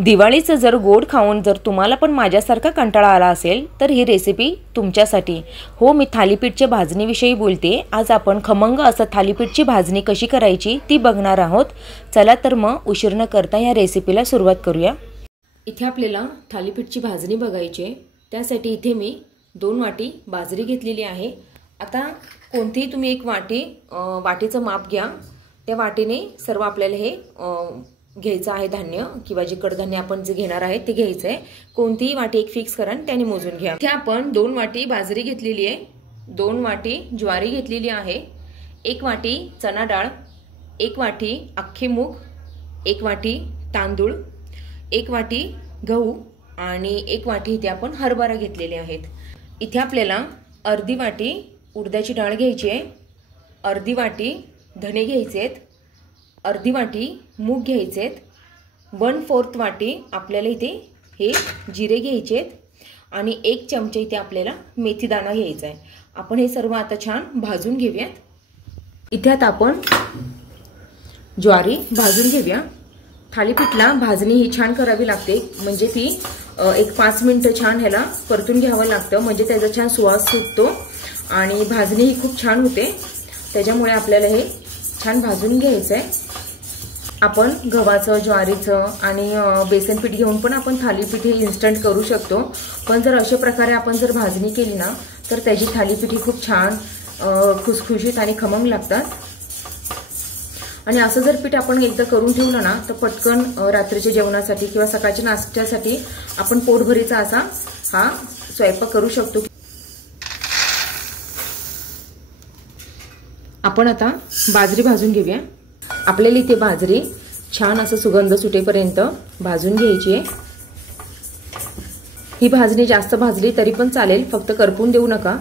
दिवाळीचं जर गोड खाऊन जर तुम्हाला पण माझ्यासारखा कंटाळा आला असेल तर ही रेसिपी तुमच्यासाठी। हो, मी थालीपीठच्या भाजणीविषयी बोलते। आज आपण खमंग असं थालीपीठची भाजणी कशी करायची ती बघणार आहोत। चला तर मग उशीर न करता या रेसिपीला सुरुवात करूया। इथे आपल्याला थालीपीठची भाजणी बघायची आहे। त्यासाठी इथे मी 2 वाटी बाजरी घेतलेली आहे। आता कोणतीही तुम्ही एक वाटीचं माप घ्या। त्या वाटीने सर्व आपल्याला हे घ्यायचं आहे धान्य किंवा जे कडधान्य आपण जे घेणार आहे ते घ्यायचं आहे। कोणतीही वाटी एक फिक्स करा आणि त्याने मोजून घ्या। इथे आपण 2 वाटी बाजरी घेतलेली आहे, 2 वाटी ज्वारी घेतलेली आहे, 1 वाटी चणा डाळ, 1 वाटी अख्खे मूग, 1 वाटी तांदूळ, 1 वाटी गहू आणि 1 वाटी इथे आपण हरभरा घेतलेले आहेत। इथे आपल्याला अर्धी वाटी उडदाची डाळ घ्यायची आहे, अर्धी वाटी धणे घ्यायचे आहेत, अर्धी वाटी मूग घ्यायचे आहेत, 1/4 वाटी आपल्याला इथे हे जिरे घ्यायचे आहेत आणि 1 चमचा इथे आपल्याला मेथी दाणा घ्यायचा आहे। आपण हे सर्व आता छान भाजून घेऊयात। इथे आता आपण ज्वारी भाजून घेऊया। थालीपीठला भाजणी ही छान करावी लागते, म्हणजे ती एक 5 मिनिटं छान ह्याला परतून घ्यावं लागतं, म्हणजे त्याचा छान सुवास सुटतो आणि भाजणी ही खूप छान होते। त्याच्यामुळे आपल्याला हे छान भाजून घ्यायचं आहे। आपण गव्हाचं, ज्वारीचं आणि बेसन पीठ घेऊन पण आपण थालीपीठ हे इन्स्टंट करू शकतो, पण जर अशा प्रकारे आपण जर भाजणी केली ना तर त्याची थालीपीठ ही खूप छान खुसखुशीत आणि खमंग लागतात। आणि असं जर पीठ आपण एकदा करून ठेवलं ना तर पटकन रात्रीच्या जेवणासाठी किंवा सकाळच्या नाश्त्यासाठी आपण पोटभरीचा असा हा स्वयंपाक करू शकतो। आपण आता बाजरी भाजून घेऊया। आपल्याला इथे बाजरी छान असं सुगंध सुटेपर्यंत भाजून घ्यायची आहे। ही भाजणी जास्त भाजली तरी पण चालेल, फक्त करपून देऊ नका।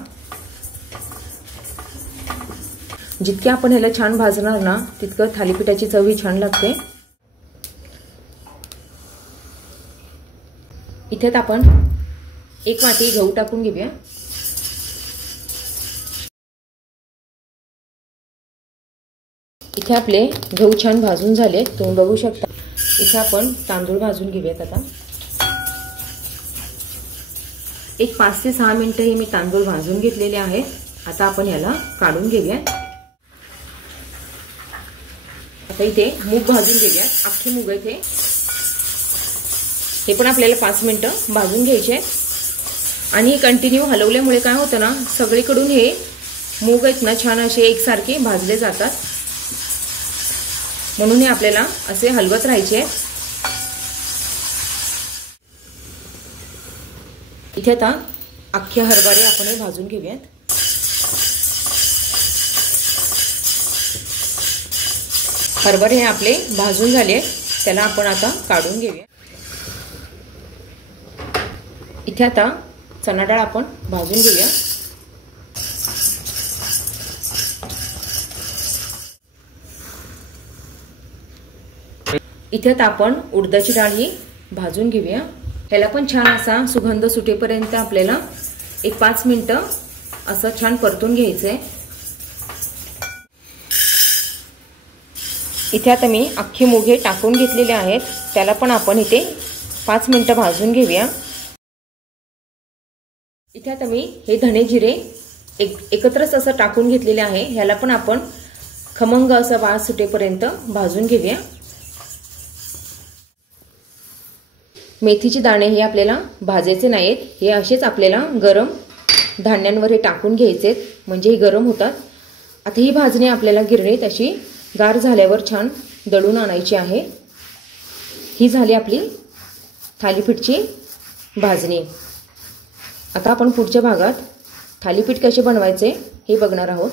जितके आपण ह्याला छान भाजणार ना तितकं थालीपीठाची चव ही छान लागते। इथे आपण 1 वाटी गहू टाकून घेऊया। इथे आपले गहू छान भाजून झाले, तुम्ही बघू शकता। इथे आपण तांदूळ भाजून घेऊयात। आता एक 5 ते 6 मिनिटं हे मी तांदूळ भाजून घेतलेले आहेत। आता आपण याला काढून घेऊया। आता इथे मूग भाजून घेऊया, अख्खे मूग इथे हे पण आपल्याला 5 मिनिटं भाजून घ्यायचे आहेत। आणि कंटिन्यू हलवल्यामुळे काय होतं ना, सगळीकडून हे मूग आहेत ना छान असे एकसारखे भाजले जातात, म्हणून हे आपल्याला असे हलवत राहायचे। इथे आता अख्खे हरभरे आपण हे भाजून घेऊयात। हरभरे हे आपले भाजून झाले, त्याला आपण आता काढून घेऊया। इथे आता चणा डाळ आपण भाजून घेऊया। इथे आता आपण उडदाची डाळ ही भाजून घेऊया। ह्याला पण छान असा सुगंध सुटेपर्यंत आपल्याला एक 5 मिनिटं असं छान परतून घ्यायचंय। इथे आता मी अख्खे मूग हे टाकून घेतलेले आहेत, त्याला पण आपण इथे 5 मिनिटं भाजून घेऊया। इथे आता मी हे धणे जिरे एकत्रच असं टाकून घेतलेले आहे, ह्याला पण आपण खमंग असा वास सुटेपर्यंत भाजून घेऊया। मेथीचे दाणे हे आपल्याला भाजायचे नाहीत, हे असेच आपल्याला गरम धान्यांवर हे टाकून घ्यायचे, म्हणजे हे गरम होतात। आता ही भाजणी आपल्याला गिरणीत अशी गार झाल्यावर छान दळून आणायची आहे। ही झाली आपली थालीपीठची भाजणी। आता आपण पुढच्या भागात थालीपीठ कसे बनवायचे हे बघणार आहोत।